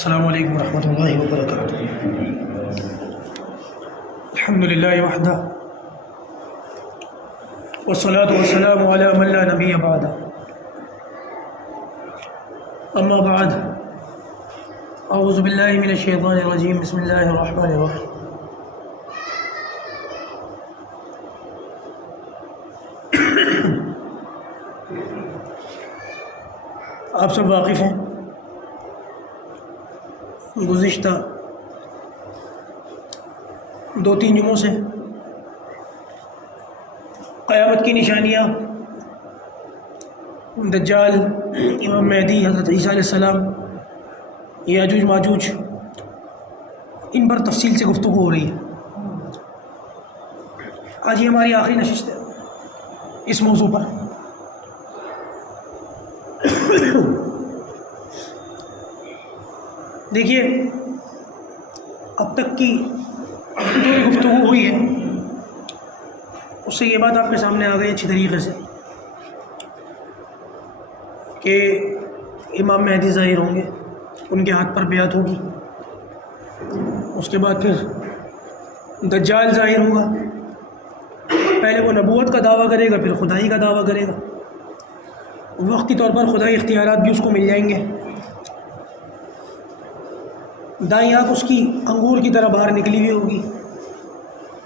السلام علیکم ورحمۃ اللہ وبرکاتہ۔ الحمد للہ وحدہ والصلاة والسلام علی من لا نبی بعد، اما بعد، اعوذ باللہ من الشیطان الرجیم، بسم اللہ الرحمن الرحیم۔ آپ سب واقف ہیں گزشتہ 2-3 جمعوں سے قیامت کی نشانیاں، دجال، امام مہدی، حضرت عیسیٰ علیہ السلام، یاجوج ماجوج، ان پر تفصیل سے گفتگو ہو رہی ہے۔ آج یہ ہماری آخری نشست ہے اس موضوع پر۔ دیکھیے، اب تک کی جو گفتگو ہوئی ہے اس سے یہ بات آپ کے سامنے آ گئی اچھی طریقے سے کہ امام مہدی ظاہر ہوں گے، ان کے ہاتھ پر بیعت ہوگی، اس کے بعد پھر دجال ظاہر ہوگا۔ پہلے وہ نبوت کا دعویٰ کرے گا، پھر خدائی کا دعویٰ کرے گا، وقتی طور پر خدائی اختیارات بھی اس کو مل جائیں گے۔ دائیں آنکھ اس کی انگور کی طرح باہر نکلی ہوئی ہوگی،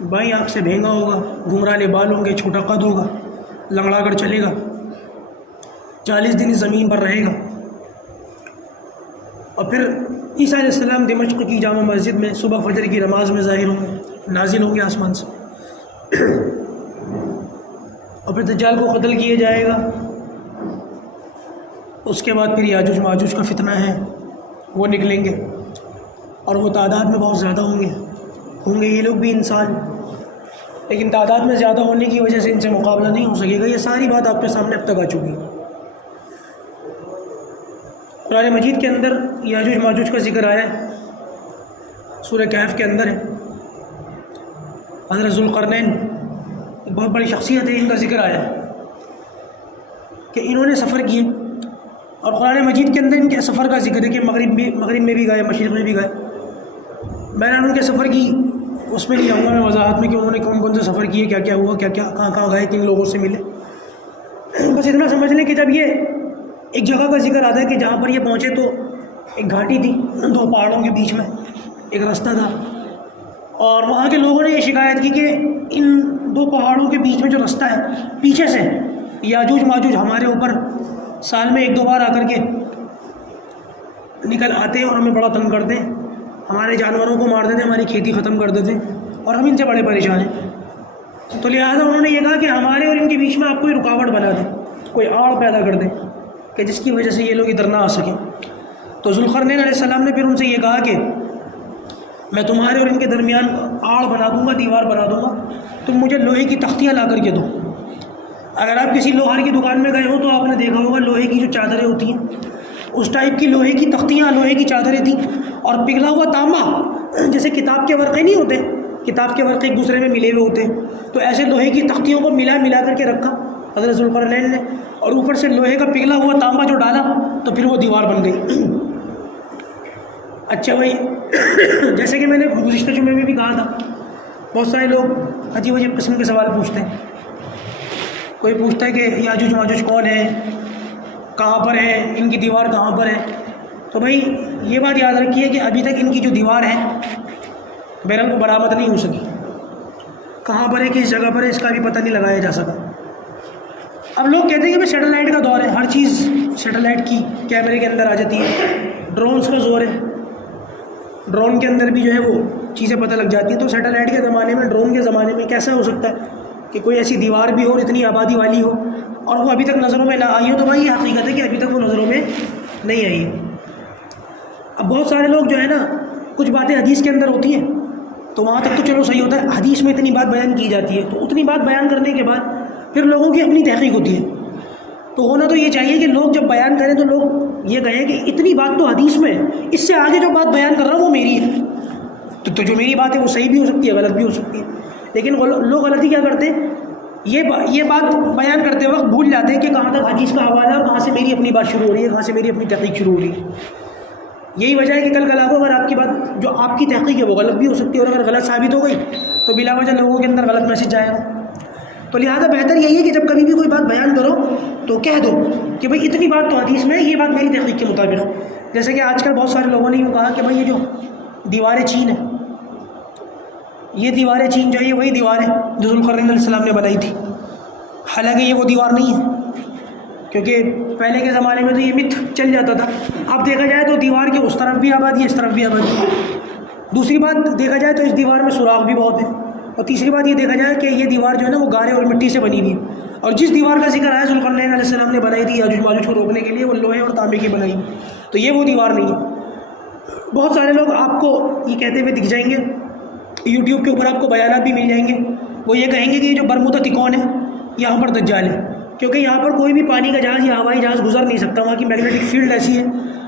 بائیں آنکھ سے بھینگا ہوگا، گھنگھرانے بال ہوں گے، چھوٹا قد ہوگا، لنگڑا کر چلے گا، 40 دن زمین پر رہے گا، اور پھر عیسیٰ علیہ السلام دمشق کی جامع مسجد میں صبح فجر کی نماز میں ظاہر ہوں گے، نازل ہوں گے آسمان سے، اور پھر دجال کو قتل کیا جائے گا۔ اس کے بعد پھر یاجوج ماجوج کا فتنہ ہے، وہ نکلیں گے، اور وہ تعداد میں بہت زیادہ ہوں گے یہ لوگ بھی انسان، لیکن تعداد میں زیادہ ہونے کی وجہ سے ان سے مقابلہ نہیں ہو سکے گا۔ یہ ساری بات آپ کے سامنے اب تک آ چکی ہے۔ قرآن مجید کے اندر یاجوج ماجوج کا ذکر آیا ہے، سورہ کہف کے اندر ہے۔ حضرت ذوالقرنین ایک بہت بڑی شخصیت ہے، ان کا ذکر آیا ہے کہ انہوں نے سفر کیے، اور قرآن مجید کے اندر ان کے سفر کا ذکر ہے کہ مغرب میں بھی گئے، مشرق میں بھی گئے۔ میں نے ان کے سفر کی اس میں نہیں آؤں گا میں وضاحت میں کہ انہوں نے کون سے سفر کیے، کیا کیا ہوا، کہاں گئے، کن لوگوں سے ملے۔ بس اتنا سمجھ لیں کہ جب یہ ایک جگہ کا ذکر آتا ہے کہ جہاں پر یہ پہنچے تو ایک گھاٹی تھی 2 پہاڑوں کے بیچ میں ایک راستہ تھا، اور وہاں کے لوگوں نے یہ شکایت کی کہ ان 2 پہاڑوں کے بیچ میں جو رستہ ہے، پیچھے سے یاجوج ماجوج ہمارے اوپر سال میں 1-2 بار آ کر کے نکل آتے اور ہمیں بڑا تنگ کرتے، ہمارے جانوروں کو مار دیتے، ہماری کھیتی ختم کر دیتے، اور ہم ان سے بڑے پریشان ہیں۔ تو لہٰذا انہوں نے یہ کہا کہ ہمارے اور ان کے بیچ میں آپ کوئی رکاوٹ بنا دیں، کوئی آڑ پیدا کر دیں کہ جس کی وجہ سے یہ لوگ ادھر نہ آ سکیں۔ تو ذوالقرنین علیہ السلام نے پھر ان سے یہ کہا کہ میں تمہارے اور ان کے درمیان آڑ بنا دوں گا، دیوار بنا دوں گا، تم مجھے لوہے کی تختیاں لا کر کے دو۔ اگر آپ کسی لوہار کی دکان میں گئے ہو تو آپ نے دیکھا ہوگا لوہے کی جو چادریں ہوتی ہیں، اس ٹائپ کی لوہے کی تختیاں، لوہے کی چادریں تھیں، اور پگھلا ہوا تانبا، جیسے کتاب کے ورقے نہیں ہوتے، کتاب کے ورقے ایک دوسرے میں ملے ہوئے ہوتے ہیں، تو ایسے لوہے کی تختیوں کو ملا کر کے رکھا حضرت ذوالقرنین نے، اور اوپر سے لوہے کا پگھلا ہوا تانبا جو ڈالا تو پھر وہ دیوار بن گئی۔ اچھا بھائی، جیسے کہ میں نے گزشتہ جمعے میں بھی کہا تھا، بہت سارے لوگ عجیب عجیب قسم کے سوال پوچھتے ہیں۔ کوئی پوچھتا ہے کہ یاجوج ماجوج کون ہے، کہاں پر ہے، ان کی دیوار کہاں پر ہے؟ تو بھائی یہ بات یاد رکھیے کہ ابھی تک ان کی جو دیوار ہے بہرحال کو برآمد نہیں ہو سکی، کہاں پر ہے، کس جگہ پر ہے، اس کا بھی پتہ نہیں لگایا جا سکا۔ اب لوگ کہتے ہیں کہ سیٹلائٹ کا دور ہے، ہر چیز سیٹلائٹ کی کیمرے کے اندر آ جاتی ہے، ڈرونز کا زور ہے، ڈرون کے اندر بھی جو ہے وہ چیزیں پتہ لگ جاتی ہیں۔ تو سیٹلائٹ کے زمانے میں، ڈرون کے زمانے میں کیسا ہو سکتا ہے کہ کوئی ایسی دیوار بھی ہو اور اتنی آبادی والی ہو اور وہ ابھی تک نظروں میں نہ آئی ہو؟ تو بھائی یہ حقیقت ہے کہ ابھی تک وہ نظروں میں نہیں آئی ہے۔ اب بہت سارے لوگ جو ہے نا، کچھ باتیں حدیث کے اندر ہوتی ہیں تو وہاں تک تو چلو صحیح ہوتا ہے، حدیث میں اتنی بات بیان کی جاتی ہے تو اتنی بات بیان کرنے کے بعد پھر لوگوں کی اپنی تحقیق ہوتی ہے۔ تو ہونا تو یہ چاہیے کہ لوگ جب بیان کریں تو لوگ یہ کہیں کہ اتنی بات تو حدیث میں ہے، اس سے آگے جو بات بیان کر رہا ہوں وہ میری ہے، تو جو میری بات ہے وہ صحیح بھی ہو سکتی ہے، غلط بھی ہو سکتی ہے۔ لیکن لوگ غلطی کیا کرتے ہیں، یہ بات بیان کرتے وقت بھول جاتے ہیں کہ کہاں تک حدیث کا حوالہ ہے اور کہاں سے میری اپنی بات شروع ہو رہی ہے، کہاں سے میری اپنی تحقیق شروع ہو رہی ہے۔ یہی وجہ ہے کہ کل کو اگر آپ کی بات جو آپ کی تحقیق ہے وہ غلط بھی ہو سکتی ہے، اور اگر غلط ثابت ہو گئی تو بلا وجہ لوگوں کے اندر غلط میسج جائے گا. تو لہٰذا بہتر یہی ہے کہ جب کبھی بھی کوئی بات بیان کرو تو کہہ دو کہ بھائی اتنی بات تو حدیث میں ہے، یہ بات میری تحقیق کے مطابق. جیسے کہ آج کل بہت سارے لوگوں نے یوں کہا کہ بھائی یہ جو دیوار چین ہے، یہ دیوار چین جو ہے یہ وہی دیوار ہے جو ذوالقرنین علیہ السلام نے بنائی تھی. حالانکہ یہ وہ دیوار نہیں ہے، کیونکہ پہلے کے زمانے میں تو یہ مت چل جاتا تھا. اب دیکھا جائے تو دیوار کے اس طرف بھی آبادی ہے، اس طرف بھی آبادی ہے. دوسری بات دیکھا جائے تو اس دیوار میں سوراخ بھی بہت ہے. اور تیسری بات یہ دیکھا جائے کہ یہ دیوار جو ہے نا وہ گارے اور مٹی سے بنی ہوئی ہے. اور جس دیوار کا ذکر آیا ذوالقرنین علیہ السلام نے بنائی تھی یاجوج ماجوج کو روکنے کے لیے، وہ لوہے اور تانبے کی بنائی، تو یہ وہ دیوار نہیں ہے. بہت سارے لوگ آپ کو یہ کہتے ہوئے دکھ جائیں گے، یوٹیوب کے اوپر آپ کو بیانات بھی مل جائیں گے. وہ یہ کہیں گے کہ یہ جو برمودا تکون ہے یہاں پر دجال ہے، کیونکہ یہاں پر کوئی بھی پانی کا جہاز یا ہوائی جہاز گزر نہیں سکتا. وہاں کی میگنیٹک فیلڈ ایسی ہے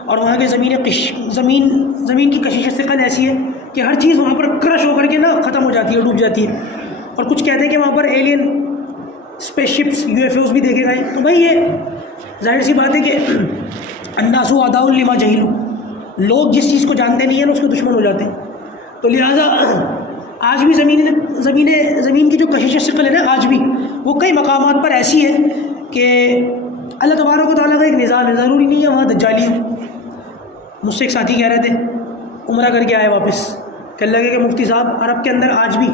اور وہاں کے زمین کی کشش ثقل ایسی ہے کہ ہر چیز وہاں پر کرش ہو کر کے نا ختم ہو جاتی ہے، ڈوب جاتی ہے. اور کچھ کہتے ہیں کہ وہاں پر ایلین اسپیس شپس UFOs بھی دیکھے گئے. تو بھائی یہ ظاہر سی بات ہے کہ الناس اعداء لما جہلوا، لوگ جس چیز کو جانتے نہیں ہیں نا اس کے دشمن ہو جاتے ہیں. تو لہٰذا آج بھی زمین کی جو کشش ثقل ہے نا آج بھی وہ کئی مقامات پر ایسی ہے کہ اللہ تبارک و تعالیٰ کا ایک نظام ہے، ضروری نہیں ہے وہاں دجالی ہو. مجھ سے ایک ساتھی کہہ رہے تھے عمرہ کر کے آئے واپس، کہنے لگے کہ مفتی صاحب عرب کے اندر آج بھی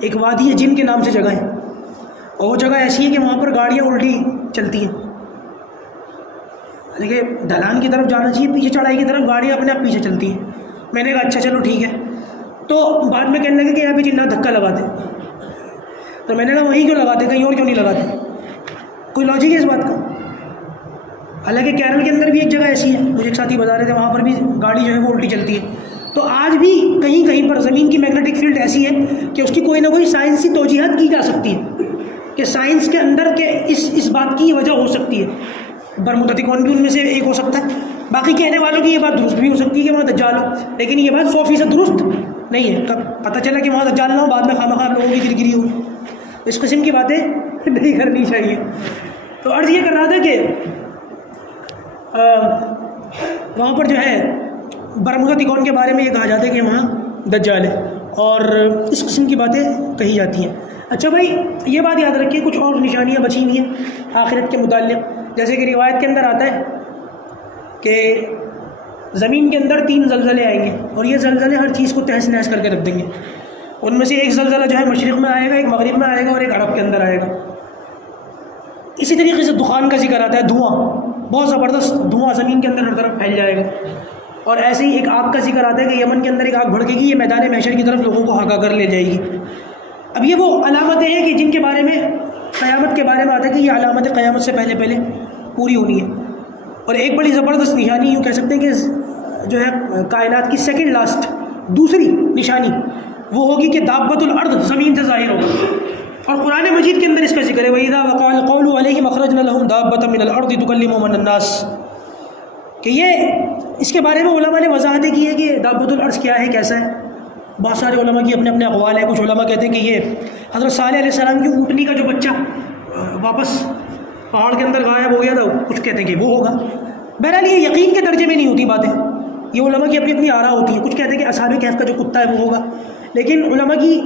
ایک وادی ہے جن کے نام سے جگہ ہے، اور وہ جگہ ایسی ہے کہ وہاں پر گاڑیاں الٹی چلتی ہیں. دیکھیے ڈھلان کی طرف جانا چاہیے، پیچھے چڑھائی کی طرف گاڑیاں اپنے آپ پیچھے چلتی ہیں. میں نے کہا اچھا چلو ٹھیک ہے. تو بعد میں کہنے لگے کہ یہاں پہ جنات دھکا لگاتے. تو میں نے کہا وہیں کیوں لگاتے، کہیں اور کیوں نہیں لگاتے؟ کوئی لاجک ہے اس بات کا؟ حالانکہ کیرل کے اندر بھی ایک جگہ ایسی ہے، مجھے ایک ساتھی بتا رہے تھے وہاں پر بھی گاڑی جو ہے وہ الٹی چلتی ہے. تو آج بھی کہیں کہیں پر زمین کی میگنیٹک فیلڈ ایسی ہے کہ اس کی کوئی نہ کوئی سائنسی توجیحات کی جا سکتی ہے کہ سائنس کے اندر کہ اس بات کی وجہ ہو سکتی ہے. برمودا تکون بھی ان میں سے ایک ہو سکتا ہے. باقی کہنے والوں کی یہ بات درست بھی ہو سکتی ہے کہ وہاں دجال ہو، لیکن یہ بات 100% درست نہیں ہے. پتہ چلا کہ وہاں دجال نہ ہو، بعد میں خواہ لوگوں کی گرگری ہو. اس قسم کی باتیں نہیں کرنی چاہیے. تو عرض یہ کر رہا تھا کہ وہاں پر جو ہے برمودا تکون کے بارے میں یہ کہا جاتا ہے کہ وہاں دجال ہے، اور اس قسم کی باتیں کہی جاتی ہیں. اچھا بھائی یہ بات یاد رکھیے کچھ اور نشانیاں بچی ہوئی ہیں آخرت کے متعلق. جیسے کہ روایت کے اندر آتا ہے کہ زمین کے اندر 3 زلزلے آئیں گے، اور یہ زلزلے ہر چیز کو تہس نہس کر کے رکھ دیں گے. ان میں سے ایک زلزلہ جو ہے مشرق میں آئے گا، ایک مغرب میں آئے گا، اور ایک عرب کے اندر آئے گا. اسی طریقے سے دخان کا ذکر آتا ہے، دھواں، بہت زبردست دھواں زمین کے اندر ہر طرف پھیل جائے گا. اور ایسے ہی ایک آگ کا ذکر آتا ہے کہ یمن کے اندر ایک آگ بھڑکے گی، یہ میدان محشر کی طرف لوگوں کو ہاکا کر لے جائے گی. اب یہ وہ علامتیں ہیں کہ جن کے بارے میں قیامت کے بارے میں آتا ہے کہ یہ علامتیں قیامت سے پہلے پوری ہونی ہے. اور ایک بڑی زبردست نشانی یوں کہہ سکتے ہیں کہ جو ہے کائنات کی سیکنڈ لاسٹ دوسری نشانی وہ ہوگی کہ دابۃ الارض زمین سے ظاہر ہوگا. اور قرآن مجید کے اندر اس کا ذکر ہے وَإِذَا وَقَعَ الْقَوْلُ عَلَيْهِمْ أَخْرَجْنَا لَهُمْ دَابَّةً مِّنَ الْأَرْضِ تُكَلِّمُهُمْ أَنَّ النَّاسَ، کہ یہ اس کے بارے میں علماء نے وضاحتیں کی ہے کہ دابۃ الارض کیا ہے، کیسا ہے. بہت سارے علماء کی اپنے اپنے اقوال ہیں. کچھ علماء کہتے ہیں کہ یہ حضرت صالح علیہ السلام کی اونٹنی کا جو بچہ واپس پہاڑ کے اندر غائب ہو گیا تھا، کچھ کہتے ہیں کہ وہ ہوگا. بہرحال یہ یقین کے درجے میں نہیں ہوتی باتیں، یہ علماء کی اپنی اپنی آراء ہوتی ہے. کچھ کہتے ہیں کہ اصحاب کہف کا جو کتا ہے وہ ہوگا، لیکن علماء کی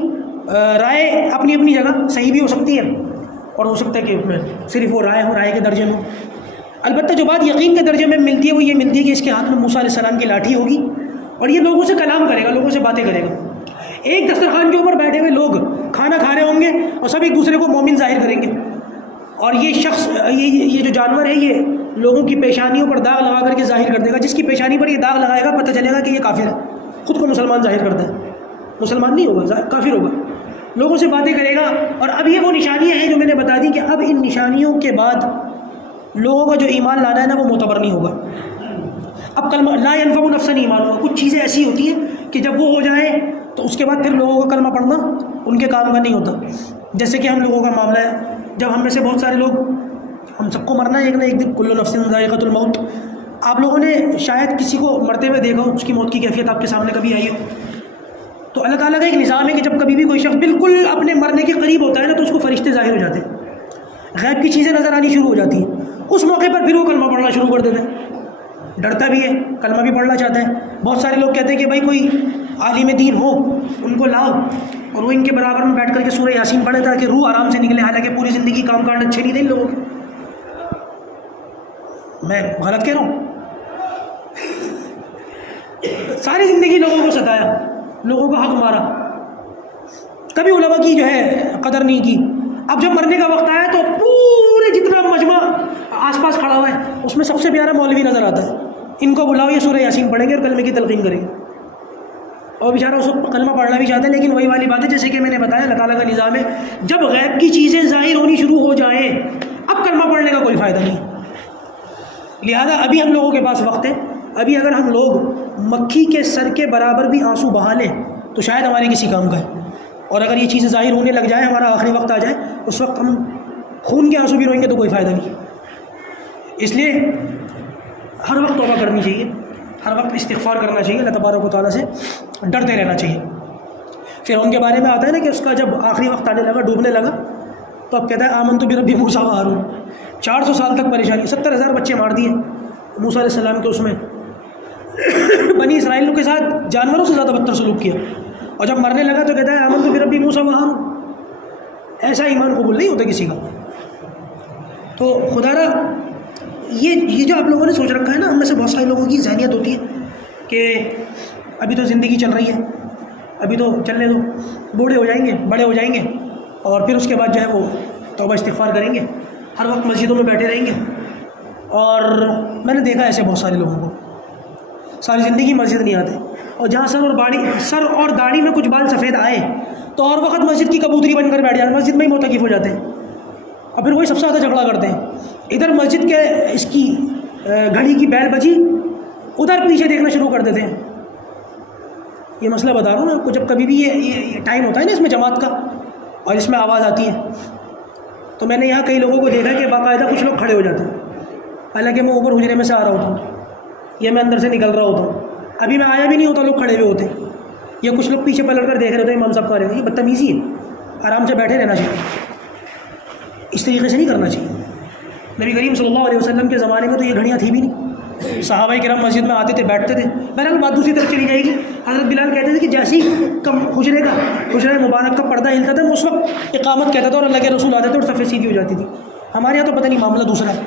رائے اپنی اپنی جگہ صحیح بھی ہو سکتی ہے، اور ہو سکتا ہے کہ صرف وہ رائے کے درجے میں. البتہ جو بات یقین کے درجے میں ملتی ہے وہ یہ ملتی ہے کہ اس کے ہاتھ میں موسیٰ علیہ السلام کی لاٹھی ہوگی، اور یہ لوگوں سے کلام کرے گا، لوگوں سے باتیں کرے گا. ایک دسترخوان کے اوپر بیٹھے ہوئے لوگ کھانا کھا رہے ہوں گے اور سب ایک دوسرے کو مومن ظاہر کریں گے، اور یہ شخص یہ جو جانور ہے یہ لوگوں کی پیشانیوں پر داغ لگا کر کے ظاہر کر دے گا. جس کی پیشانی پر یہ داغ لگائے گا پتہ چلے گا کہ یہ کافر ہے، خود کو مسلمان ظاہر کرتا ہے. مسلمان نہیں ہوگا، کافر ہوگا. لوگوں سے باتیں کرے گا. اور اب یہ وہ نشانیاں ہیں جو میں نے بتا دی کہ اب ان نشانیوں کے بعد لوگوں کا جو ایمان لانا ہے نا وہ معتبر نہیں ہوگا. اب کلمہ لا ينفع نفسا ایمان ہوگا. کچھ چیزیں ایسی ہوتی ہیں کہ جب وہ ہو جائیں تو اس کے بعد پھر لوگوں کا کلمہ پڑھنا ان کے کام کا نہیں ہوتا. جیسے کہ ہم لوگوں کا معاملہ ہے، جب ہم میں سے بہت سارے لوگ، ہم سب کو مرنا ہے ایک نہ ایک دن، کل نفس ذائقۃ الموت. آپ لوگوں نے شاید کسی کو مرتے ہوئے دیکھا ہو، اس کی موت کی کیفیت آپ کے سامنے کبھی آئی ہو. تو اللہ تعالیٰ کا ایک نظام ہے کہ جب کبھی بھی کوئی شخص بالکل اپنے مرنے کے قریب ہوتا ہے نا تو اس کو فرشتے ظاہر ہو جاتے ہیں، غیب کی چیزیں نظر آنی شروع ہو جاتی ہیں. اس موقع پر پھر وہ کلمہ پڑھنا شروع کر دیتے ہیں. ڈرتا بھی ہے، کلمہ بھی پڑھنا چاہتا ہے، بہت سارے لوگ کہتے ہیں کہ بھائی کوئی عالم دین ہو ان کو لاؤ اور وہ ان کے برابر میں بیٹھ کر کے سورہ یاسین پڑھے تاکہ روح آرام سے نکلے، حالانکہ پوری زندگی کام کاج اچھے نہیں تھے ان لوگوں کے۔ میں غلط کہہ رہا ہوں؟ ساری زندگی لوگوں کو ستایا، لوگوں کو حق مارا، کبھی علماء کی جو ہے قدر نہیں کی۔ اب جب مرنے کا وقت آیا تو پورے جتنا مجمع آس پاس کھڑا ہوا ہے اس میں سب سے پیارا مولوی نظر آتا ہے، ان کو بلاؤ، یہ سورہ یاسین پڑھیں گے اور کلمے کی تلقین کریں گے، اور بیچارہ اس وقت کلمہ پڑھنا بھی چاہتا ہے، لیکن وہی والی بات ہے جیسے کہ میں نے بتایا اللہ تعالیٰ کا نظام ہے، جب غیب کی چیزیں ظاہر ہونی شروع ہو جائیں اب کلمہ پڑھنے کا کوئی فائدہ نہیں۔ لہذا ابھی ہم لوگوں کے پاس وقت ہے، ابھی اگر ہم لوگ مکھی کے سر کے برابر بھی آنسو بہا لیں تو شاید ہمارے کسی کام کا ہے، اور اگر یہ چیزیں ظاہر ہونے لگ جائیں، ہمارا آخری وقت آ جائے، اس وقت ہم خون کے آنسو بھی روئیں گے تو کوئی فائدہ نہیں۔ اس لیے ہر وقت توبہ کرنی چاہیے، ہر وقت استغفار کرنا چاہیے، اللہ تبارک و تعالیٰ سے ڈرتے رہنا چاہیے۔ پھر ان کے بارے میں آتا ہے نا کہ اس کا جب آخری وقت آنے لگا، ڈوبنے لگا، تو اب کہتا ہے آمنت برب موسیٰ و ہارون۔ 400 سال تک پریشانی، 70,000 بچے مار دیے موسیٰ علیہ السلام کے، اس میں بنی اسرائیل کے ساتھ جانوروں سے زیادہ بدتر سلوک کیا، اور جب مرنے لگا تو کہتا ہے آمنت برب موسیٰ و ہارون۔ ایسا ایمان قبول نہیں ہوتا کسی کا۔ تو خدا را یہ جو آپ لوگوں نے سوچ رکھا ہے نا، ہم میں سے بہت سارے لوگوں کی ذہنیت ہوتی ہے کہ ابھی تو زندگی چل رہی ہے، ابھی تو چلنے دو، بوڑھے ہو جائیں گے، بڑے ہو جائیں گے، اور پھر اس کے بعد جو ہے وہ توبہ استغفار کریں گے، ہر وقت مسجدوں میں بیٹھے رہیں گے۔ اور میں نے دیکھا ایسے بہت سارے لوگوں کو ساری زندگی مسجد نہیں آتے، اور جہاں سر اور داڑھی میں کچھ بال سفید آئے تو اور وقت مسجد کی کبوتری بن کر بیٹھ جاتے، مسجد میں ہی معتکف ہو جاتے ہیں، اور پھر وہی سب سے زیادہ جھگڑا کرتے ہیں۔ ادھر مسجد کے اس کی گھڑی کی بیل بجی، ادھر پیچھے دیکھنا شروع کر دیتے ہیں۔ یہ مسئلہ بتا رہا ہوں نا آپ کو، جب کبھی بھی یہ ٹائم ہوتا ہے نا اس میں جماعت کا اور اس میں آواز آتی ہے، تو میں نے یہاں کئی لوگوں کو دیکھا کہ باقاعدہ کچھ لوگ کھڑے ہو جاتے ہیں، حالانکہ میں اوپر حجرے میں سے آ رہا ہوتا ہوں، یہ میں اندر سے نکل رہا ہوتا ہوں، ابھی میں آیا بھی نہیں ہوتا، لوگ کھڑے ہوئے ہوتے ہیں، یہ کچھ لوگ پیچھے پلٹ کر دیکھ رہے ہوتے ہیں امام صاحب کا رہے ہیں۔ یہ بدتمیزی ہے، آرام سے بیٹھے رہنا چاہیے، اس طریقے سے نہیں کرنا چاہیے۔ نبی کریم صلی اللہ علیہ وسلم کے زمانے میں تو یہ گھڑیاں تھیں بھی نہیں، صحابہ کرام مسجد میں آتے تھے، بیٹھتے تھے۔ بہرحال بات دوسری طرف چلی جائے گی۔ حضرت بلال کہتے تھے کہ جیسے ہی حجرہ مبارک کا پردہ ہلتا تھا، اس وقت اقامت کہتا تھا اور اللہ کے رسول آتے تھے اور صفیں سیدھی ہو جاتی تھی۔ ہمارے یہاں تو پتہ نہیں معاملہ دوسرا ہے،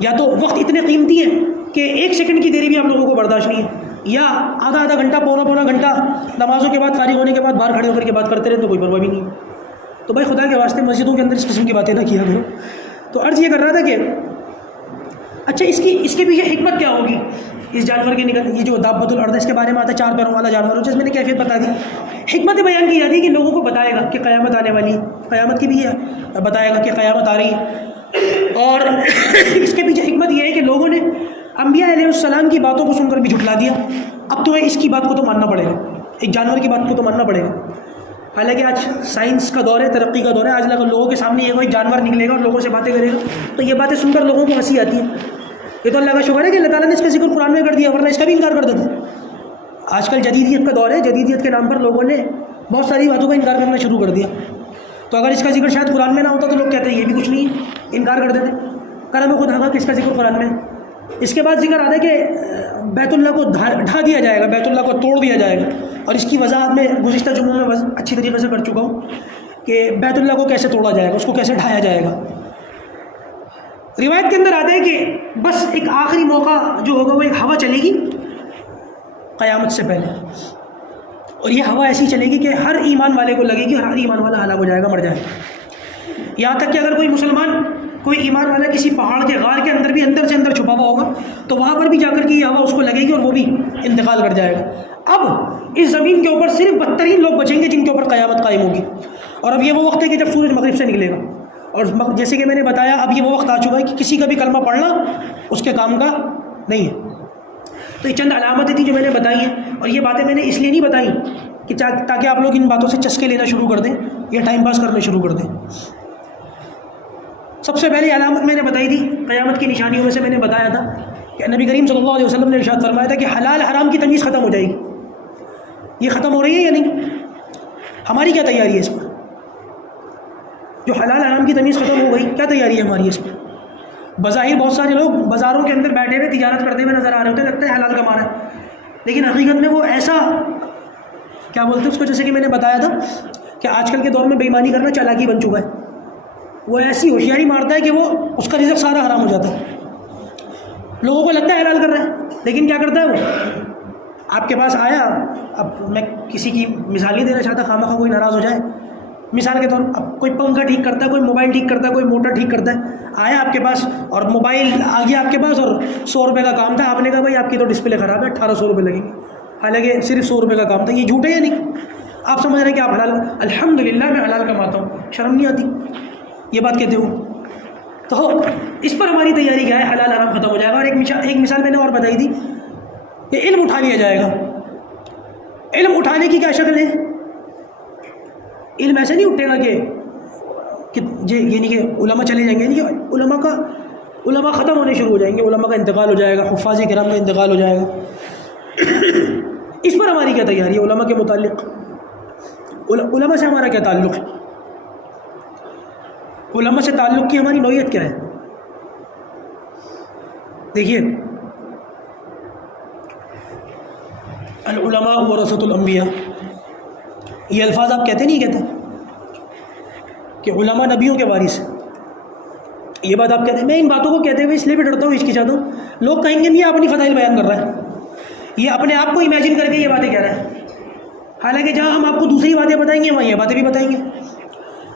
یا تو وقت اتنے قیمتی ہیں کہ 1 سیکنڈ کی دیری بھی آپ لوگوں کو برداشت نہیں ہے، یا آدھا گھنٹہ پونا گھنٹہ نمازوں کے بعد فارغ ہونے کے بعد باہر کھڑے ہو کر کے بات کرتے رہے تو کوئی پرواہ بھی نہیں ہے۔ تو بھائی خدا کے واسطے مسجدوں کے اندر اس قسم کی باتیں نہ کیا کرو۔ تو عرض یہ کر رہا تھا کہ اچھا اس کے پیچھے حکمت کیا ہوگی اس جانور کے یہ جو دابۃ الارض اس کے بارے میں آتا ہے، 4 پیروں والا جانور ہو، جس میں نے کیفیت بتا دی۔ حکمت بیان کی جاتی ہے کہ لوگوں کو بتائے گا کہ قیامت آنے والی ہے، قیامت کی بھی ہے، بتائے گا کہ قیامت آ رہی ہے۔ اور اس کے پیچھے حکمت یہ ہے کہ لوگوں نے انبیاء علیہ السلام کی باتوں کو سن کر بھی جھٹلا دیا، اب تمہیں اس کی بات کو تو ماننا پڑے گا، ایک جانور کی بات کو تو ماننا پڑے گا۔ حالانکہ آج سائنس کا دور ہے، ترقی کا دور ہے، آج لوگوں کے سامنے یہ کوئی جانور نکلے گا اور لوگوں سے باتیں کرے گا تو یہ باتیں سن کر لوگوں کو ہنسی آتی ہے۔ یہ تو اللہ کا شکر ہے کہ اللہ تعالیٰ نے اس کا ذکر قرآن میں کر دیا، ورنہ اس کا بھی انکار کر دیتے۔ آج کل جدیدیت کا دور ہے، جدیدیت کے نام پر لوگوں نے بہت ساری باتوں کا انکار کرنا شروع کر دیا۔ تو اگر اس کا ذکر شاید قرآن میں نہ ہوتا تو لوگ کہتے ہیں یہ بھی کچھ نہیں ہے، انکار کر دیتے۔ کرم خود حقا کہ اس کا ذکر قرآن میں۔ اس کے بعد ذکر آتا ہے کہ بیت اللہ کو ڈھا دیا جائے گا، بیت اللہ کو توڑ دیا جائے گا، اور اس کی وضاحت میں گزشتہ جمعوں میں اچھی طریقے سے کر چکا ہوں کہ بیت اللہ کو کیسے توڑا جائے گا، اس کو کیسے ڈھایا جائے گا۔ روایت کے اندر آتا ہے کہ بس ایک آخری موقع جو ہوگا وہ ایک ہوا چلے گی قیامت سے پہلے، اور یہ ہوا ایسی چلے گی کہ ہر ایمان والے کو لگے گی اور ہر ایمان والا ہلاک ہو جائے گا، مر جائے گا۔ یہاں تک کہ اگر کوئی مسلمان، کوئی ایمان والا کسی پہاڑ کے غار کے اندر بھی اندر سے اندر چھپا ہوا ہوگا تو وہاں پر بھی جا کر کے یہ ہوا اس کو لگے گی اور وہ بھی انتقال کر جائے گا۔ اب اس زمین کے اوپر صرف بدترین لوگ بچیں گے جن کے اوپر قیامت قائم ہوگی، اور اب یہ وہ وقت ہے کہ جب سورج مغرب سے نکلے گا، اور جیسے کہ میں نے بتایا اب یہ وہ وقت آ چکا ہے کہ کسی کا بھی کلمہ پڑھنا اس کے کام کا نہیں ہے۔ تو یہ چند علامتیں تھیں جو میں نے بتائی ہیں، اور یہ باتیں میں نے اس لیے نہیں بتائی کہ تاکہ آپ لوگ ان باتوں سے چسکے لینا شروع کر دیں یا ٹائم پاس کرنا شروع کر دیں۔ سب سے پہلی علامت میں نے بتائی تھی، قیامت کی نشانیوں میں سے میں نے بتایا تھا کہ نبی کریم صلی اللہ علیہ وسلم نے ارشاد فرمایا تھا کہ حلال حرام کی تمیز ختم ہو جائے گی۔ یہ ختم ہو رہی ہے یا نہیں؟ ہماری کیا تیاری ہے اس پر؟ جو حلال حرام کی تمیز ختم ہو گئی، کیا تیاری ہے ہماری اس پر؟ بظاہر بہت سارے لوگ بازاروں کے اندر بیٹھے ہوئے تجارت کرتے ہوئے نظر آ رہے ہوتے ہیں، لگتا ہے حلال کما رہے ہیں، لیکن حقیقت میں وہ ایسا کیا بولتے ہیں اس کو، جیسے کہ میں نے بتایا تھا کہ آج کل کے دور میں بے ایمانی کرنا چالاکی بن چکا ہے. وہ ایسی ہوشیاری مارتا ہے کہ وہ اس کا رزق سارا حرام ہو جاتا ہے. لوگوں کو لگتا ہے حلال کر رہا ہے، لیکن کیا کرتا ہے وہ آپ کے پاس آیا. اب میں کسی کی مثال نہیں دینا چاہتا، خواہ مخواہ کوئی ناراض ہو جائے. مثال کے طور پر اب کوئی پنکھا ٹھیک کرتا ہے، کوئی موبائل ٹھیک کرتا ہے، کوئی موٹر ٹھیک کرتا ہے، آیا آپ کے پاس اور موبائل آ گیا آپ کے پاس اور 100 روپے کا کام تھا. آپ نے کہا بھائی آپ کی تو ڈسپلے خراب ہے، 1800 روپے لگیں گے، حالانکہ صرف 100 روپے کا کام تھا. یہ جھوٹ ہے یا نہیں؟ آپ سمجھ رہے ہیں کہ آپ حلال، الحمدللہ میں حلال کماتا ہوں، شرم نہیں آتی یہ بات کہتے ہوں. تو اس پر ہماری تیاری کیا ہے؟ حلال حرام ختم ہو جائے گا. اور ایک مثال میں نے اور بتائی تھی کہ علم اٹھا لیا جائے گا. علم اٹھانے کی کیا شکل ہے؟ علم ایسے نہیں اٹھے گا کہ یعنی کہ علماء چلے جائیں گے، یعنی کہ علماء ختم ہونے شروع ہو جائیں گے، علماء کا انتقال ہو جائے گا، حفاظ کرام کا انتقال ہو جائے گا. اس پر ہماری کیا تیاری ہے؟ علماء کے متعلق علماء سے ہمارا کیا تعلق ہے؟ علماء سے تعلق کی ہماری نوعیت کیا ہے؟ دیکھیے، العلماء ورثۃ الانبیاء، یہ الفاظ آپ کہتے نہیں کہتے کہ علماء نبیوں کے وارث ہیں؟ یہ بات آپ کہتے ہیں. میں ان باتوں کو کہتے ہوئے اس لیے بھی ڈرتا ہوں، ہچکچاتا ہوں. لوگ کہیں گے یہ اپنی فضائل بیان کر رہا ہے، یہ اپنے آپ کو امیجن کر کے یہ باتیں کہہ رہا ہے، حالانکہ جہاں ہم آپ کو دوسری باتیں بتائیں گے وہاں یہ باتیں بھی بتائیں گے.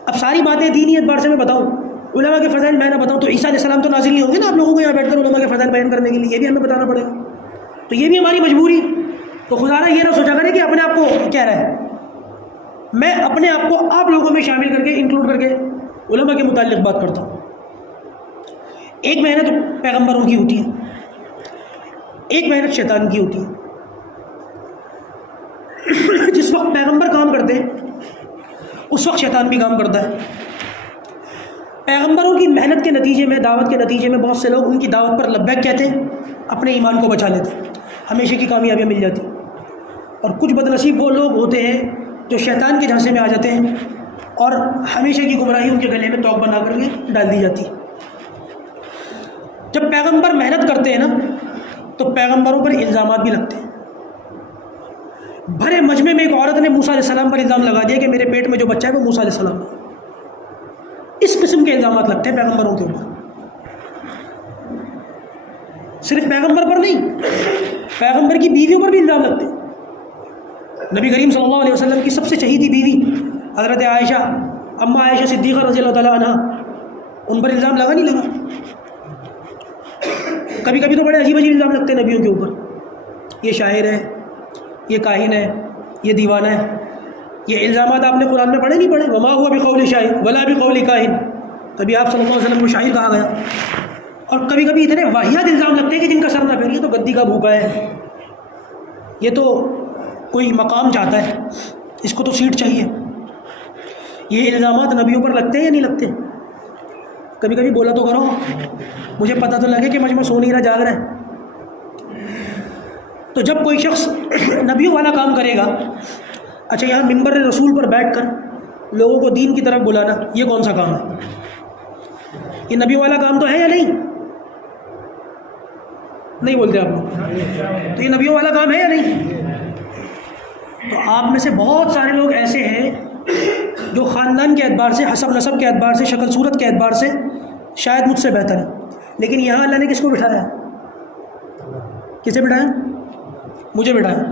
اب ساری باتیں دینی اعتبار سے میں بتاؤں، علماء کے فضائل میں نہ بتاؤں تو عیسیٰ علیہ السلام تو نازل نہیں ہوں گے نا آپ لوگوں کو یہاں بیٹھ کر علماء کے فضائل بیان کرنے کے لیے. یہ بھی ہمیں بتانا پڑے گا، تو یہ بھی ہماری مجبوری. تو خدا نہ یہ نہ سوچا کرے کہ اپنے آپ کو کہہ رہا ہے. میں اپنے آپ کو آپ لوگوں میں شامل کر کے، انکلوڈ کر کے علماء کے متعلق بات کرتا ہوں. ایک محنت پیغمبروں کی ہوتی ہے، ایک محنت شیطان کی ہوتی ہے. جس وقت پیغمبر کام کرتے ہیں اس وقت شیطان بھی کام کرتا ہے. پیغمبروں کی محنت کے نتیجے میں، دعوت کے نتیجے میں بہت سے لوگ ان کی دعوت پر لبیک کہتے ہیں، اپنے ایمان کو بچا لیتے ہیں، ہمیشہ کی کامیابیاں مل جاتی. اور کچھ بد نصیب وہ لوگ ہوتے ہیں جو شیطان کے جھانسے میں آ جاتے ہیں اور ہمیشہ کی گمراہی ان کے گلے میں توق بنا کر کے ڈال دی جاتی ہے. جب پیغمبر محنت کرتے ہیں نا تو پیغمبروں پر الزامات بھی لگتے ہیں. بھرے مجمع میں ایک عورت نے موسیٰ علیہ السلام پر الزام لگا دیا کہ میرے پیٹ میں جو بچہ ہے وہ موسیٰ علیہ السلام ہے. اس قسم کے الزامات لگتے ہیں پیغمبروں کے اوپر. صرف پیغمبر پر نہیں، پیغمبر کی بیویوں پر بھی الزام لگتے ہیں. نبی کریم صلی اللہ علیہ وسلم کی سب سے چہیتی بیوی حضرت عائشہ، اماں عائشہ صدیقہ رضی اللہ تعالیٰ عنہ، ان پر الزام لگا نہیں لگا؟ کبھی کبھی تو بڑے عجیب عجیب الزام لگتے ہیں نبیوں کے اوپر. یہ شاعر ہے، یہ کاہن ہے، یہ دیوانہ ہے. یہ الزامات آپ نے قرآن میں پڑھے نہیں پڑھے؟ وما ہوا بقول شاعر ولا بقول کاہن. کبھی آپ صلی اللہ علیہ وسلم کو شاعر کہا گیا. اور کبھی کبھی اتنے واہیات الزام لگتے ہیں کہ جن کا سر نہ پھیریے تو گدی کا بھوکا ہے، یہ تو کوئی مقام چاہتا ہے، اس کو تو سیٹ چاہیے. یہ الزامات نبیوں پر لگتے ہیں یا نہیں لگتے؟ کبھی کبھی بولا تو کرو، مجھے پتہ تو لگے کہ مجمع سو نہیں رہا، جاگ رہا ہے. تو جب کوئی شخص نبیوں والا کام کرے گا، اچھا یہاں منبر رسول پر بیٹھ کر لوگوں کو دین کی طرف بلانا، یہ کون سا کام ہے؟ یہ نبیوں والا کام تو ہے یا نہیں؟ نہیں بولتے آپ لوگ. تو یہ نبیوں والا کام ہے یا نہیں؟ تو آپ میں سے بہت سارے لوگ ایسے ہیں جو خاندان کے اعتبار سے، حسب نسب کے اعتبار سے، شکل صورت کے اعتبار سے شاید مجھ سے بہتر ہے، لیکن یہاں اللہ نے کس کو بٹھایا؟ کسے بٹھایا؟ مجھے بٹھایا.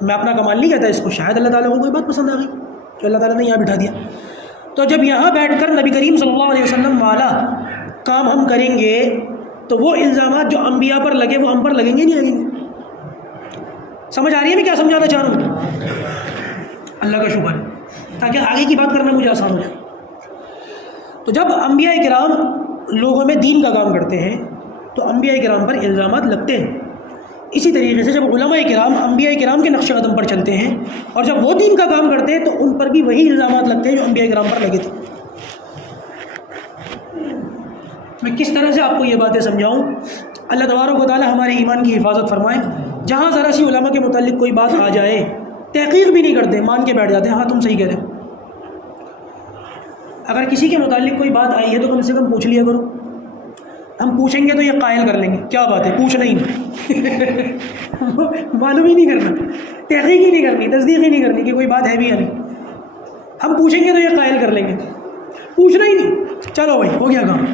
میں اپنا کمال نہیں کہتا اس کو، شاید اللہ تعالیٰ کو کوئی بات پسند آ گئی کہ اللہ تعالیٰ نے یہاں بٹھا دیا. تو جب یہاں بیٹھ کر نبی کریم صلی اللہ علیہ وسلم والا کام ہم کریں گے تو وہ الزامات جو انبیاء پر لگے وہ ہم پر لگیں گے نہیں لگیں گے؟ سمجھ آ رہی ہے میں کیا سمجھانا چاہ رہا ہوں؟ اللہ کا شکر ہے، تاکہ آگے کی بات کرنا مجھے آسان ہو جائے. تو جب انبیاء کرام لوگوں میں دین کا کام کرتے ہیں تو انبیاء کرام پر الزامات لگتے ہیں. اسی طریقے سے جب علماء کرام انبیاء کرام کے نقش قدم پر چلتے ہیں اور جب وہ دین کا کام کرتے ہیں تو ان پر بھی وہی الزامات لگتے ہیں جو انبیاء کرام پر لگے تھے. میں کس طرح سے آپ کو یہ باتیں سمجھاؤں؟ اللہ تبارک و تعالیٰ ہمارے ایمان کی حفاظت فرمائے. جہاں ذرا سی علماء کے متعلق کوئی بات آ جائے، تحقیق بھی نہیں کرتے، مان کے بیٹھ جاتے ہیں، ہاں تم صحیح کہہ رہے ہو. اگر کسی کے متعلق کوئی بات آئی ہے تو کم سے کم پوچھ لیا کرو. ہم پوچھیں گے تو یہ قائل کر لیں گے کیا بات ہے، پوچھنا ہی نہیں معلوم ہی نہیں کرنا، تحقیق ہی نہیں کرنی، تصدیق ہی نہیں کرنی کہ کوئی بات ہے بھی یا نہیں. ہم پوچھیں گے تو یہ قائل کر لیں گے، پوچھنا ہی نہیں، چلو بھائی ہو گیا کام.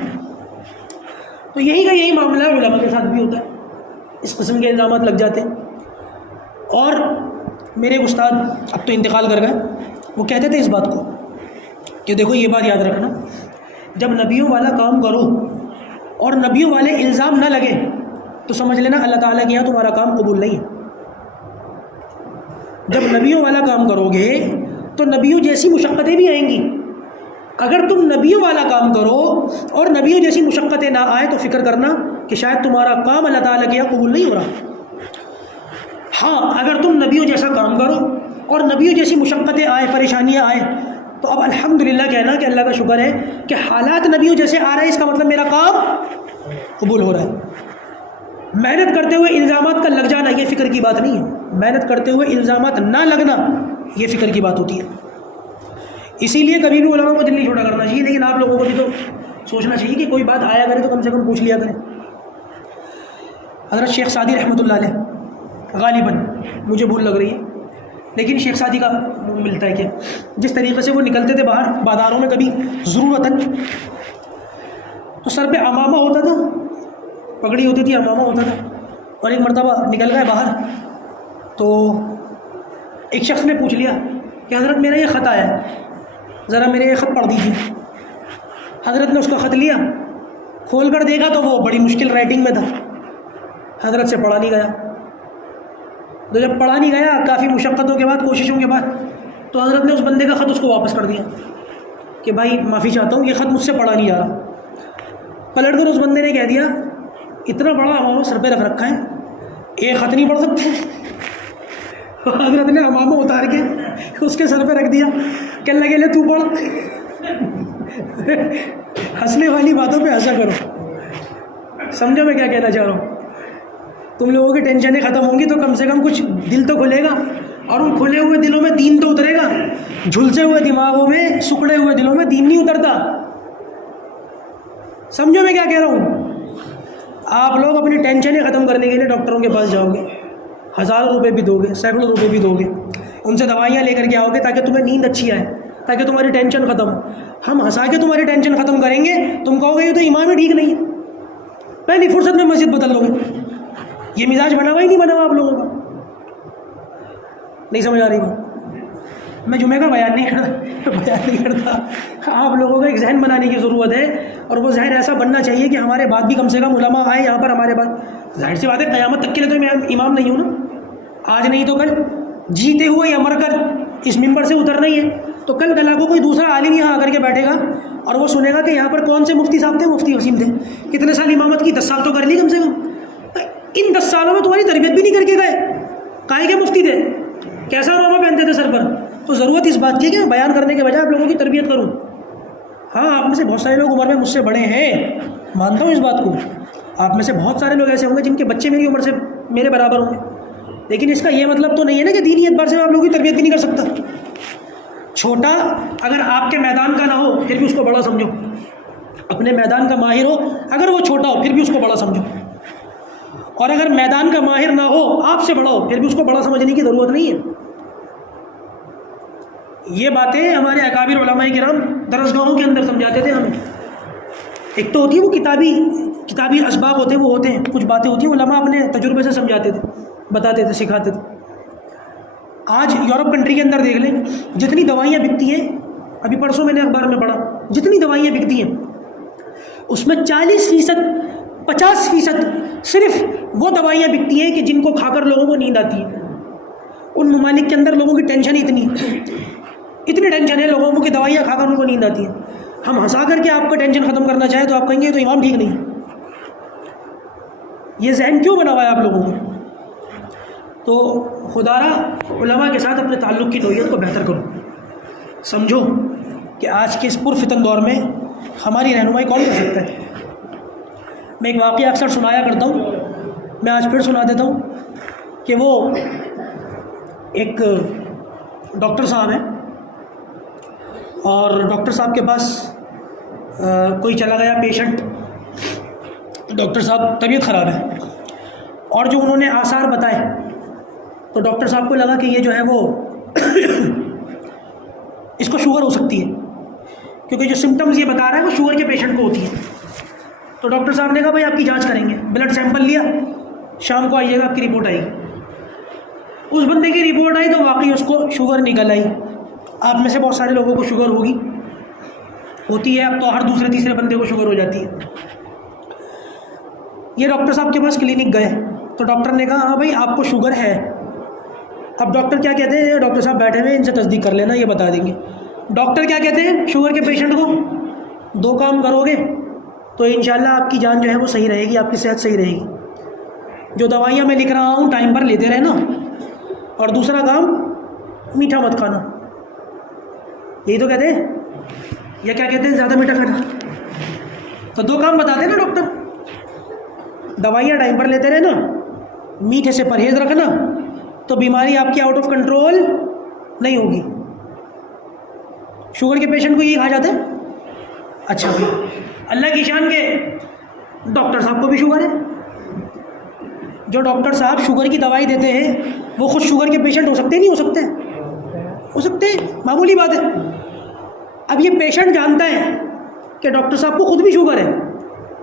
تو یہی کا یہی معاملہ علماء کے ساتھ بھی ہوتا ہے، اس قسم کے الزامات لگ جاتے ہیں. اور میرے استاد اب تو انتقال کر گئے، وہ کہتے تھے اس بات کو کہ دیکھو یہ بات یاد رکھنا، جب نبیوں والا کام کرو اور نبیوں والے الزام نہ لگے تو سمجھ لینا اللہ تعالیٰ کے یہاں تمہارا کام قبول نہیں ہے. جب نبیوں والا کام کرو گے تو نبیوں جیسی مشقتیں بھی آئیں گی. اگر تم نبیوں والا کام کرو اور نبیوں جیسی مشقتیں نہ آئے تو فکر کرنا کہ شاید تمہارا کام اللہ تعالیٰ کے یہاں قبول نہیں ہو رہا. ہاں اگر تم نبیوں جیسا کام کرو اور نبیوں جیسی مشقتیں آئے، پریشانیاں آئیں، تو اب الحمدللہ کہنا کہ اللہ کا شکر ہے کہ حالات نبیوں جیسے آ رہے ہیں، اس کا مطلب میرا کام قبول ہو رہا ہے. محنت کرتے ہوئے الزامات کا لگ جانا یہ فکر کی بات نہیں ہے، محنت کرتے ہوئے الزامات نہ لگنا یہ فکر کی بات ہوتی ہے. اسی لیے کبھی بھی علماء کو دل نہیں چھوٹا کرنا چاہیے، لیکن آپ لوگوں کو بھی تو سوچنا چاہیے کہ کوئی بات آیا کرے تو کم سے کم پوچھ لیا کریں. حضرت شیخ سعدی رحمۃ اللہ علیہ، غالباً مجھے بھول لگ رہی ہے لیکن شیخ سعدی کا ملتا ہے کہ جس طریقے سے وہ نکلتے تھے باہر بازاروں میں کبھی ضرورتاً، تو سر پہ امامہ ہوتا تھا، پگڑی ہوتی تھی، امامہ ہوتا تھا، اور ایک مرتبہ نکل گئے باہر تو ایک شخص نے پوچھ لیا کہ حضرت میرا یہ خط آیا ہے، ذرا میرے یہ خط پڑھ دیجیے. حضرت نے اس کا خط لیا، کھول کر دیکھا تو وہ بڑی مشکل رائٹنگ میں تھا. حضرت سے پڑھا نہیں گیا. تو جب پڑھا نہیں گیا، کافی مشقتوں کے بعد، کوششوں کے بعد، تو حضرت نے اس بندے کا خط اس کو واپس کر دیا کہ بھائی معافی چاہتا ہوں، یہ خط مجھ سے پڑھا نہیں جا رہا. پلٹ کر اس بندے نے کہہ دیا اتنا بڑا امامہ سر پہ رکھ رکھا ہے، ایک خط نہیں پڑھ سکتے. حضرت نے امامہ اتار کے اس کے سر پہ رکھ دیا، کہنے لگے لے تو پڑھ. ہنسنے والی باتوں پہ ہنسا کرو. سمجھو میں کیا کہنا چاہ رہا ہوں؟ تم لوگوں کی ٹینشنیں ختم ہوں گی تو کم سے کم کچھ دل تو کھلے گا، اور ان کھلے ہوئے دلوں میں دین تو اترے گا. جھلسے ہوئے دماغوں میں، سکڑے ہوئے دلوں میں دین نہیں اترتا. سمجھو میں کیا کہہ رہا ہوں؟ آپ لوگ اپنی ٹینشنیں ختم کرنے کے لیے ڈاکٹروں کے پاس جاؤ گے، ہزاروں روپے بھی دو گے، سینکڑوں روپے بھی دو گے، ان سے دوائیاں لے کر کے آؤ گے تاکہ تمہیں نیند اچھی آئے، تاکہ تمہاری ٹینشن ختم ہو. ہم ہنسا کے تمہاری ٹینشن ختم کریں گے، تم کہو گے یہ تو امام ہی ٹھیک نہیں ہے، پہلی فرصت میں مسجد بدل لو گے. یہ مزاج بنا ہوا ہی نہیں بنا ہوا آپ لوگوں کا. نہیں سمجھ آ رہی بات؟ میں جمعے کا بیان نہیں کرتا. آپ لوگوں کو ایک ذہن بنانے کی ضرورت ہے، اور وہ ذہن ایسا بننا چاہیے کہ ہمارے بعد بھی کم سے کم علماء آئیں یہاں پر ہمارے بعد. ظاہر سی بات ہے قیامت تک کے لیے تو میں امام نہیں ہوں نا، آج نہیں تو کل، جیتے ہوئے یا مر کر اس ممبر سے اترنا ہی ہے. تو کل کلا کو کوئی دوسرا عالم یہاں آ کر کے بیٹھے گا اور وہ سنے گا کہ یہاں پر کون سے مفتی صاحب تھے، مفتی وسیم تھے، کتنے سال امامت کی، 10 سال تو کر لی کم سے کم. ان 10 سالوں میں تمہاری تربیت بھی نہیں کر کے گئے، کائے کے مفتی تھے، کیسا امامہ پہنتے تھے سر پر. تو ضرورت اس بات کی کہ بیان کرنے کے بجائے آپ لوگوں کی تربیت کروں. ہاں آپ میں سے بہت سارے لوگ عمر میں مجھ سے بڑے ہیں، مانتا ہوں اس بات کو. آپ میں سے بہت سارے لوگ ایسے ہوں گے جن کے بچے میری عمر سے میرے برابر ہوں گے، لیکن اس کا یہ مطلب تو نہیں ہے نا کہ دینی اعتبار سے میں آپ لوگوں کی تربیت بھی نہیں کر سکتا. چھوٹا اگر آپ کے میدان کا نہ ہو پھر بھی اس کو بڑا سمجھو، اپنے میدان کا ماہر ہو اگر وہ چھوٹا ہو پھر بھی اس کو بڑا سمجھو، اور اگر میدان کا ماہر نہ ہو آپ سے بڑا ہو پھر بھی اس کو بڑا سمجھنے کی ضرورت نہیں ہے. یہ باتیں ہمارے اکابر علماء کرام درسگاہوں کے اندر سمجھاتے تھے ہمیں. ایک تو ہوتی ہے وہ کتابی اسباب ہوتے ہیں، وہ ہوتے ہیں، کچھ باتیں ہوتی ہیں علماء اپنے تجربے سے سمجھاتے تھے، بتاتے تھے، سکھاتے تھے. آج یورپ کنٹری کے اندر دیکھ لیں، جتنی دوائیاں بکتی ہیں، ابھی پرسوں میں نے اخبار میں پڑھا، جتنی دوائیاں بکتی ہیں اس میں 40%، 50% صرف وہ دوائیاں بکتی ہیں کہ جن کو کھا کر لوگوں کو نیند آتی ہے. ان ممالک کے اندر لوگوں کی ٹینشن اتنی ٹینشن ہے لوگوں کو کہ دوائیاں کھا کر ان کو نیند آتی ہے. ہم ہنسا کر کے آپ کو ٹینشن ختم کرنا چاہیں تو آپ کہیں گے تو امام ٹھیک نہیں. یہ ذہن کیوں بنا ہوا ہے آپ لوگوں کو؟ تو خدارا علماء کے ساتھ اپنے تعلق کی نوعیت کو بہتر کرو. سمجھو کہ آج کے اس پرفتن دور میں ہماری رہنمائی کون کر سکتا ہے. میں ایک واقعہ اکثر سنایا کرتا ہوں، میں آج پھر سنا دیتا ہوں کہ وہ ایک ڈاکٹر صاحب ہیں، اور ڈاکٹر صاحب کے پاس کوئی چلا گیا پیشنٹ، ڈاکٹر صاحب طبیعت خراب ہے، اور جو انہوں نے آثار بتائے تو ڈاکٹر صاحب کو لگا کہ یہ جو ہے وہ اس کو شوگر ہو سکتی ہے، کیونکہ جو سمٹمز یہ بتا رہا ہے وہ شوگر کے پیشنٹ کو ہوتی ہے۔ تو ڈاکٹر صاحب نے کہا بھائی آپ کی جانچ کریں گے، بلڈ سیمپل لیا، شام کو آئیے گا، آپ کی رپورٹ آئی۔ اس بندے کی رپورٹ آئی تو واقعی اس کو شوگر نکل آئی۔ آپ میں سے بہت سارے لوگوں کو شوگر ہوتی ہے، اب تو ہر دوسرے تیسرے بندے کو شوگر ہو جاتی ہے۔ یہ ڈاکٹر صاحب کے پاس کلینک گئے تو ڈاکٹر نے کہا ہاں بھائی آپ کو شوگر ہے۔ اب ڈاکٹر کیا کہتے ہیں، ڈاکٹر صاحب بیٹھے ہوئے، ان سے تصدیق کر لینا، یہ بتا دیں گے۔ ڈاکٹر کیا کہتے ہیں شوگر کے پیشنٹ کو، دو کام کرو گے تو انشاءاللہ آپ کی جان جو ہے وہ صحیح رہے گی، آپ کی صحت صحیح رہے گی۔ جو دوائیاں میں لکھ رہا ہوں ٹائم پر لیتے رہنا، اور دوسرا کام میٹھا مت کھانا۔ یہی تو کہتے ہیں، یا کیا کہتے ہیں زیادہ میٹھا کھانا؟ تو دو کام بتاتے ہیں نا ڈاکٹر، دوائیاں ٹائم پر لیتے رہنا، میٹھے سے پرہیز رکھنا، تو بیماری آپ کی آؤٹ آف کنٹرول نہیں ہوگی۔ شوگر کے پیشنٹ کو یہ کہا جاتا ہے۔ اچھا بھائی اللہ کی شان کے ڈاکٹر صاحب کو بھی شوگر ہے۔ جو ڈاکٹر صاحب شوگر کی دوائی دیتے ہیں وہ خود شوگر کے پیشنٹ ہو سکتے نہیں ہو سکتے؟ ہو سکتے ہیں، معمولی بات ہے۔ اب یہ پیشنٹ جانتا ہے کہ ڈاکٹر صاحب کو خود بھی شوگر ہے،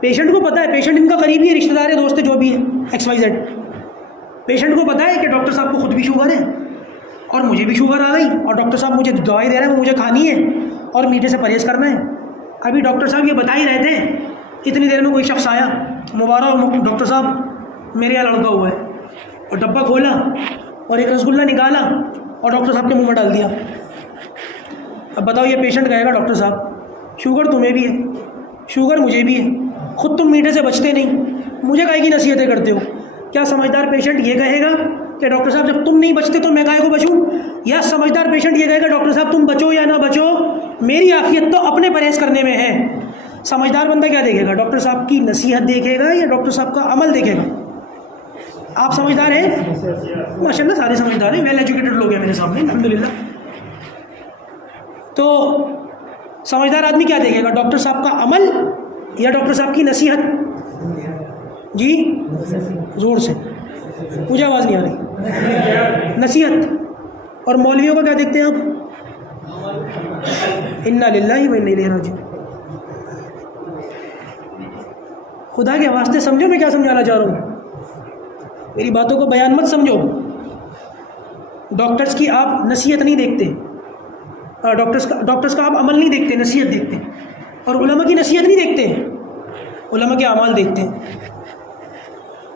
پیشنٹ کو پتہ ہے، پیشنٹ ان کا قریبی ہے، رشتہ دار ہے، دوست ہے، جو بھی ہے XYZ، پیشنٹ کو پتہ ہے کہ ڈاکٹر صاحب کو خود بھی شوگر ہے اور مجھے بھی شوگر آ گئی، اور ڈاکٹر صاحب مجھے دوائی دے رہے ہیں، وہ مجھے کھانی ہے اور میٹھے سے پرہیز کرنا ہے۔ ابھی ڈاکٹر صاحب یہ بتا ہی رہے تھے، اتنی دیر میں کوئی شخص آیا، مبارک ڈاکٹر صاحب میرے یہاں لڑکا ہوا ہے، اور ڈبہ کھولا اور ایک رسگلہ نکالا اور ڈاکٹر صاحب کے منہ میں ڈال دیا۔ اب بتاؤ یہ پیشنٹ کہے گا ڈاکٹر صاحب شوگر تمہیں بھی ہے، شوگر مجھے بھی ہے، خود تم میٹھے سے بچتے نہیں، مجھے کاہے کی نصیحتیں کرتے ہو؟ کیا سمجھدار پیشنٹ یہ کہے گا کہ ڈاکٹر صاحب جب تم نہیں بچتے تو میں کاہے کو بچوں؟ یا سمجھدار پیشنٹ یہ کہے گا ڈاکٹر صاحب تم بچو یا نہ بچو میری عافیت تو اپنے پرہیز کرنے میں ہے؟ سمجھدار بندہ کیا دیکھے گا، ڈاکٹر صاحب کی نصیحت دیکھے گا یا ڈاکٹر صاحب کا عمل دیکھے گا؟ آپ سمجھدار ہیں؟ ماشاء اللہ سارے سمجھدار ہیں، ویل ایجوکیٹڈ لوگ ہیں میرے سامنے الحمدللہ۔ تو سمجھدار آدمی کیا دیکھے گا، ڈاکٹر صاحب کا عمل یا ڈاکٹر صاحب کی نصیحت؟ جی زور سے، مجھے آواز نہیں آ رہی۔ نصیحت۔ اور مولویوں کا کیا دیکھتے ہیں آپ؟ انا للہ و انا الیہ راجعون۔ خدا کے واسطے سمجھو میں کیا سمجھانا چاہ رہا ہوں، میری باتوں کو بیان مت سمجھو۔ ڈاکٹرز کی آپ نصیحت نہیں دیکھتے، ڈاکٹرز کا آپ عمل نہیں دیکھتے، نصیحت دیکھتے ہیں۔ اور علماء کی نصیحت نہیں دیکھتے، علماء کے اعمال دیکھتے ہیں۔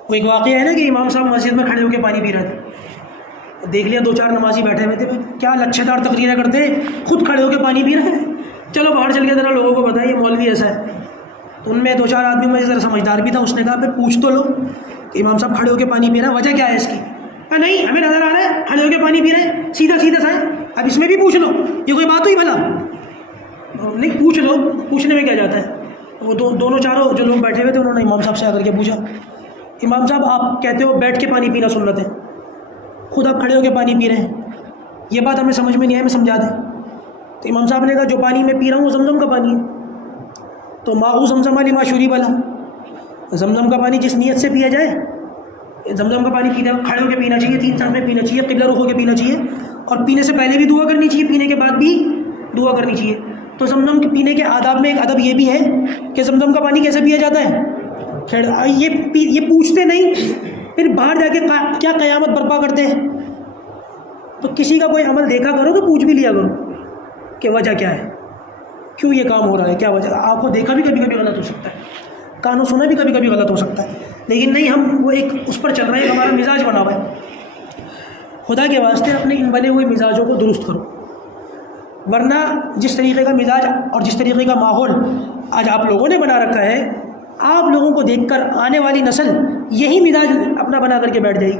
وہ ایک واقعہ ہے نا کہ امام صاحب مسجد میں کھڑے ہو کے پانی پی رہے تھے، دیکھ لیا دو چار نمازی بیٹھے ہوئے تھے، کیا لچھے دار تقریریں کرتے ہیں، خود کھڑے ہو کے پانی پی رہے ہیں۔ چلو باہر چل کے ذرا لوگوں کو بتائیے مولوی ایسا ہے۔ تو ان میں دو چار آدمی میں ذرا سمجھدار بھی تھا، اس نے کہا پھر پوچھ تو لو کہ امام صاحب کھڑے ہو کے پانی پی رہے ہیں، وجہ کیا ہے اس کی؟ کہا نہیں ہمیں نظر آ رہا ہے کھڑے ہو کے پانی پی رہے ہیں، سیدھا سیدھا سا ہے، اب اس میں بھی پوچھ لو، یہ کوئی بات ہوئی بھلا؟ نہیں پوچھ لو، پوچھنے میں کیا جاتا ہے؟ وہ دونوں چاروں جو لوگ بیٹھے ہوئے تھے انہوں نے امام صاحب سے آ کر کے پوچھا، امام صاحب آپ کہتے ہو بیٹھ کے پانی پینا سنت ہے، خود آپ کھڑے ہو کے پانی پی رہے ہیں، یہ بات ہمیں سمجھ میں نہیں آئی، میں سمجھا دیں۔ تو امام صاحب نے کہا جو پانی میں پی رہا ہوں وہ زمزم کا پانی ہے، تو ماء زمزم لما شرب لہ، زمزم کا پانی جس نیت سے پیا جائے، زمزم کا پانی پینا کھڑے ہو کے پینا چاہیے، 3 سال میں پینا چاہیے، قبلہ رخ ہو کے پینا چاہیے، اور پینے سے پہلے بھی دعا کرنی چاہیے، پینے کے بعد بھی دعا کرنی چاہیے۔ تو زمزم کے پینے کے آداب میں ایک ادب یہ بھی ہے کہ زمزم کا پانی کیسے پیا جاتا ہے؟ یہ پوچھتے نہیں، پھر باہر جا کے کیا قیامت برپا کرتے ہیں۔ تو کسی کا کوئی عمل دیکھا کرو تو پوچھ بھی لیا کرو کہ وجہ کیا ہے، کیوں یہ کام ہو رہا ہے، کیا وجہ۔ آپ کو دیکھا بھی کبھی کبھی غلط ہو سکتا ہے، کانوں سنا بھی کبھی کبھی غلط ہو سکتا ہے، لیکن نہیں ہم وہ ایک اس پر چل رہے ہیں، ہمارا مزاج بنا ہوا ہے۔ خدا کے واسطے اپنے ان بنے ہوئے مزاجوں کو درست کرو، ورنہ جس طریقے کا مزاج اور جس طریقے کا ماحول آج آپ لوگوں نے بنا رکھا ہے، آپ لوگوں کو دیکھ کر آنے والی نسل یہی مزاج اپنا بنا کر کے بیٹھ جائے گی،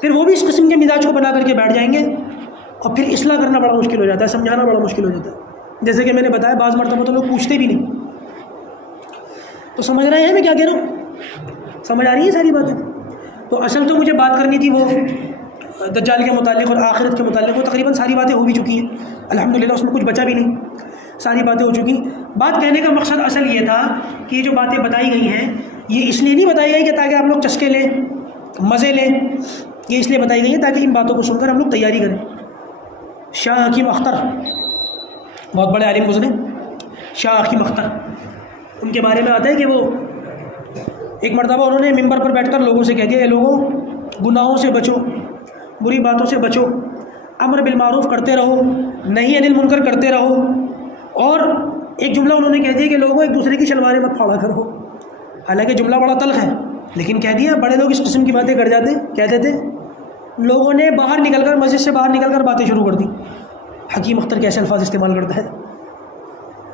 پھر وہ بھی اس قسم کے مزاج کو بنا کر کے بیٹھ جائیں گے، اور پھر اصلاح کرنا بڑا مشکل ہو جاتا ہے، سمجھانا بڑا مشکل ہو جاتا ہے۔ جیسے کہ میں نے بتایا بعض مرتبہ تو لوگ پوچھتے بھی نہیں۔ تو سمجھ رہے ہیں میں کیا کہہ رہا ہوں؟ سمجھ آ رہی ہے ساری باتیں؟ تو اصل تو مجھے بات کرنی تھی وہ دجال کے متعلق اور آخرت کے متعلق، وہ تقریباً ساری باتیں ہو بھی چکی ہیں الحمدللہ، اس میں کچھ بچا بھی نہیں۔ ساری باتیں ہو چکی. بات کہنے کا مقصد اصل یہ تھا کہ یہ جو باتیں بتائی گئی ہیں یہ اس لیے نہیں بتائی گئی کہ تاکہ آپ لوگ چسکے لیں, مزے لیں, یہ اس لیے بتائی گئی ہے تاکہ ان باتوں کو سن کر ہم لوگ تیاری کریں. شاہ حکیم اختر بہت بڑے عالم گزرے, شاہ حکیم اختر, ان کے بارے میں آتا ہے کہ وہ ایک مرتبہ انہوں نے ممبر پر بیٹھ کر لوگوں سے کہہ دیا, اے لوگوں, گناہوں سے بچو, بری باتوں سے بچو, امر بالمعروف کرتے رہو, نہی عن المنکر کرتے رہو, اور ایک جملہ انہوں نے کہہ دیا کہ لوگوں ایک دوسرے کی شلواریں مت پھاڑا کرو. حالانکہ جملہ بڑا تلخ ہے لیکن کہہ دیا. بڑے لوگ اس قسم کی باتیں کر جاتے, کہتے تھے. لوگوں نے باہر نکل کر, مسجد سے باہر نکل کر باتیں شروع کر دی. حکیم اختر کیسے الفاظ استعمال کرتا ہے.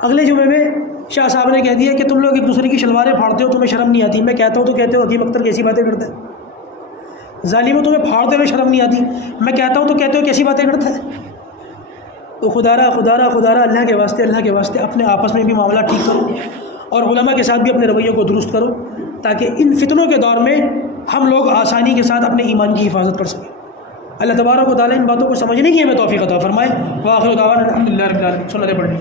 اگلے جمعے میں شاہ صاحب نے کہہ دیا کہ تم لوگ ایک دوسرے کی شلواریں پھاڑتے ہو, تمہیں شرم نہیں آتی. میں کہتا ہوں تو کہتے ہو حکیم اختر کیسی باتیں کرتا ہے. ظالموں, تمہیں پھاڑتے ہوئے شرم نہیں آتی. میں کہتا ہوں تو کہتے ہو کیسی باتیں کرتا ہے. تو خدارہ اللہ کے واسطے اپنے آپس میں بھی معاملہ ٹھیک کرو اور علماء کے ساتھ بھی اپنے رویوں کو درست کرو تاکہ ان فتنوں کے دور میں ہم لوگ آسانی کے ساتھ اپنے ایمان کی حفاظت کر سکیں. اللہ تبارک و تعالیٰ ان باتوں کو سمجھنے کی ہمیں توفیق عطا فرمائے. وآخر دعوانا الحمدللہ رب العالمین. سنتیں پڑھیں.